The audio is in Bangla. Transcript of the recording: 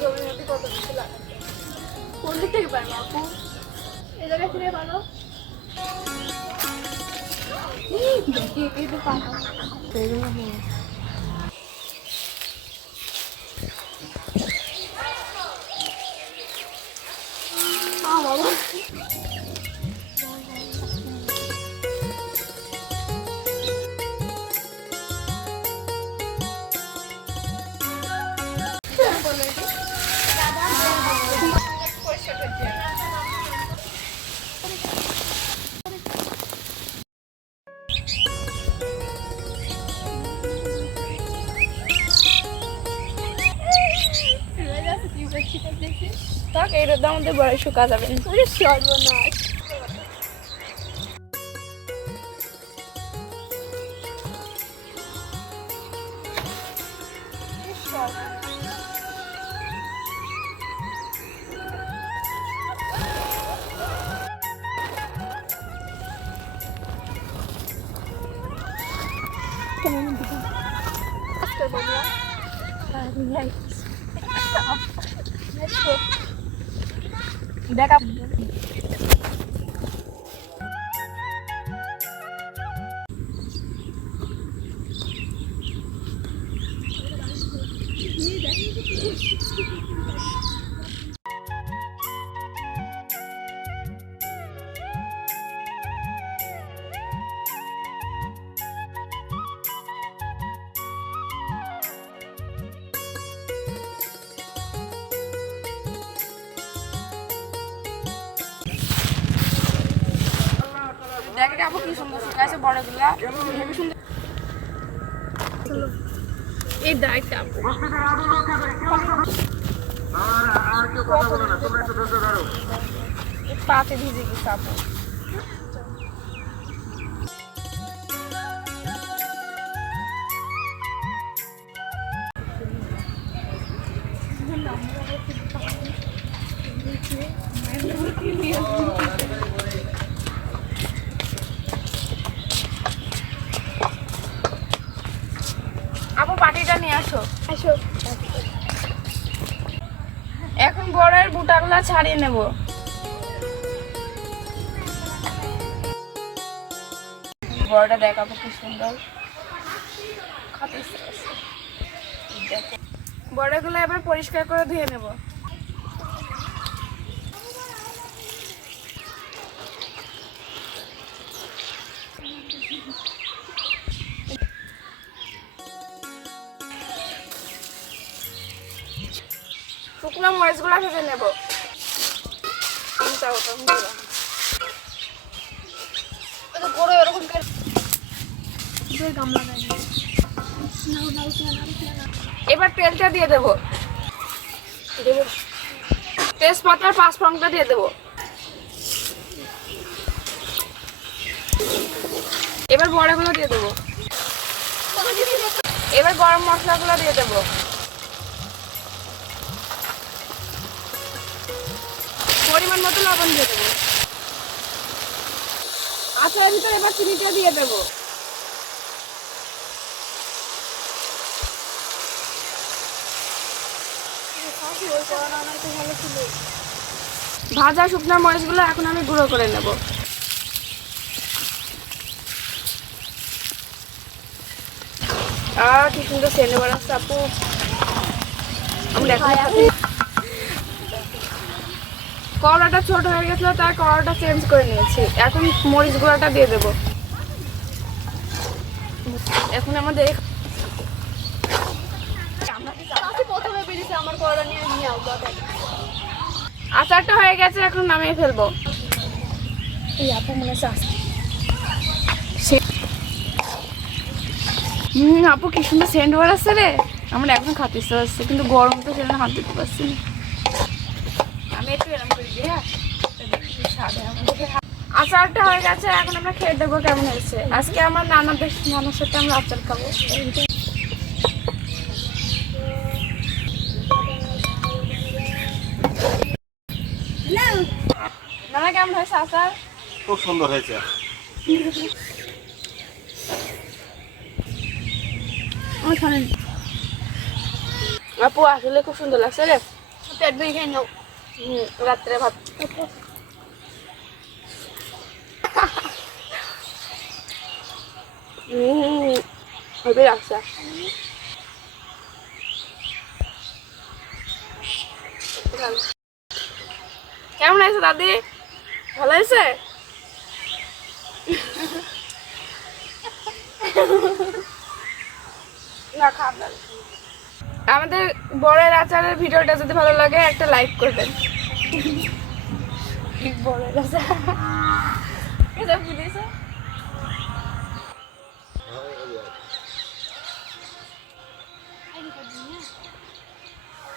জমির মধ্যে কত কিছু লাগাতে কোন দিক থেকে পারব আপু এ জায়গায় ফিরে পারো দেখি এই তো আ বাবা থাক এই রোদ আমাদের বড় শুকা যাবে। সর্বনাশ। আস্তে বললাম দেখা আপু কি সুন্দর শুকাইছে বড়গুলা। হেবি সুন্দর এই দায়িত্ব আপু পাতে ভিজে গেছে আপু। আপু বড়ের বুটাগুলা ছাড়িয়ে নেব। বড়টা দেখাবো কি সুন্দর। বড়গুলো এবার পরিষ্কার করে ধুয়ে নেব। নাও নাও নাও নাও। এবার তেলটা দিয়ে দেবো। তেজপাতার পাঁচ ফোড়নটা দিয়ে দেবো। এবার বড়াগুলো দিয়ে দেবো। এবার গরম মশলাগুলো দিয়ে দেবো। পরিমাণ মতো লবণ দিয়ে দেবো। আচারের ভিতরে এবার চিনিটা দিয়ে দেবো। ভাজা শুকনো মরিচগুলো এখন আমি গুঁড়ো করে নেব। আহ, কি সুন্দর সেন্ড বানাচ্ছে আপু। আমরা এখন কড়াটা ছোট হয়ে গেছিল তার কড়াটা চেঞ্জ করে নিয়েছি। এখন মরিচ গুঁড়াটা দিয়ে দেবো। এখন আমাদের আসব আচারটা হয়ে গেছে এখন নামিয়ে ফেলব। এই আপু মনে আসছে হুম আপু কি সুন্দর সেন্ট বেড়াচ্ছে রে। আমার এখন খাতে ইচ্ছে হচ্ছে কিন্তু গরম তো সেজন্য হাত দিতে পারছি না। একটু এরম করে হ্যাঁ স্বাদে আমাদের আচারটা হয়ে গেছে এখন আমরা খেয়ে দেখব কেমন হয়েছে। আজকে আমার নানাদের নানার সাথে আমরা আচার খাব। নানা কেমন হয়েছে আচার? খুব সুন্দর হয়েছে। আপু আসলে খুব সুন্দর লাগছে রে। পেট ভরে খেয়ে রাত্রে ভাত হবে রাখছে কেমন আছে দাদি? ভালো আছে? না লাগে। আমাদের বড়ের আচারের ভিডিওটা যদি ভালো লাগে একটা লাইক করবেন। বড়ের আচার?